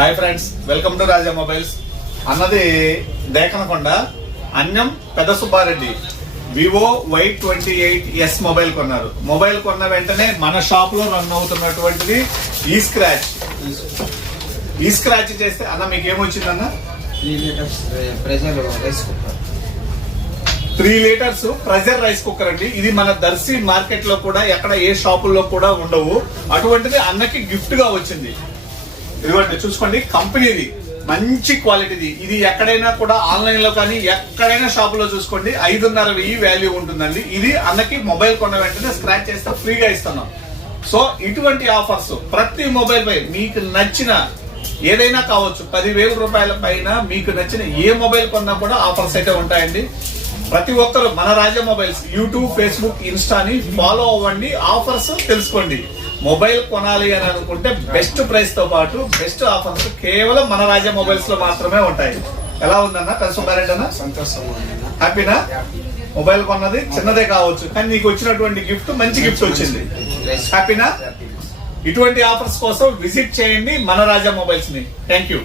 Hi friends, welcome to Raja mobiles. అన్నది దేకనకొండ అన్నం పెద్ద సుబ్బారెడ్డి వివో Y28s మొబైల్ కొన్నారు. మొబైల్ కొన్న వెంటనే మన షాప్ లో రన్ అవుతున్నటువంటిది ఈ స్క్రాచ్ చేస్తే అన్న మీకు ఏమొచ్చిందన్న? 3 లీటర్స్ ప్రెషర్ రైస్ కుక్కర్ అండి. ఇది మన దర్శి మార్కెట్ లో కూడా ఎక్కడ ఏ షాపుల్లో కూడా ఉండవు. అటువంటిది అన్నకి గిఫ్ట్ గా వచ్చింది. ఇదిగోండి చూసుకోండి, కంపెనీది మంచి క్వాలిటీది. ఇది ఎక్కడైనా కూడా ఆన్లైన్ లో కానీ ఎక్కడైనా షాప్ లో చూసుకోండి 5,500 వాల్యూ ఉంటుందండి. ఇది అన్నకి మొబైల్ కొన్న వెంటనే స్క్రాచ్ చేస్తే ఫ్రీగా ఇస్తున్నాం. సో ఇటువంటి ఆఫర్స్ ప్రతి మొబైల్ పై మీకు నచ్చిన ఏదైనా కావచ్చు, 10,000 రూపాయల పైన మీకు నచ్చిన ఏ మొబైల్ కొన్నా కూడా ఆఫర్స్ అయితే ఉంటాయండి. ప్రతి ఒక్కరు మన రాజా మొబైల్స్ యూట్యూబ్, ఫేస్బుక్, ఇన్స్టాని ఫాలో అవ్వండి, ఆఫర్స్ తెలుసుకోండి. మొబైల్ కొనాలి అని అనుకుంటే బెస్ట్ ప్రైస్ తో పాటు బెస్ట్ ఆఫర్స్ కేవలం మన రాజా మొబైల్స్ లో మాత్రమే ఉంటాయి. ఎలా ఉందన్న పెద్ద అన్న? సంతోషంగా, హ్యాపీనా? మొబైల్ కొన్నది చిన్నదే కావచ్చు, కానీ నీకు వచ్చినటువంటి గిఫ్ట్ మంచి గిఫ్ట్ వచ్చింది. హ్యాపీనా? ఇటువంటి ఆఫర్స్ కోసం విజిట్ చేయండి మన రాజా మొబైల్స్ ని. Thank you.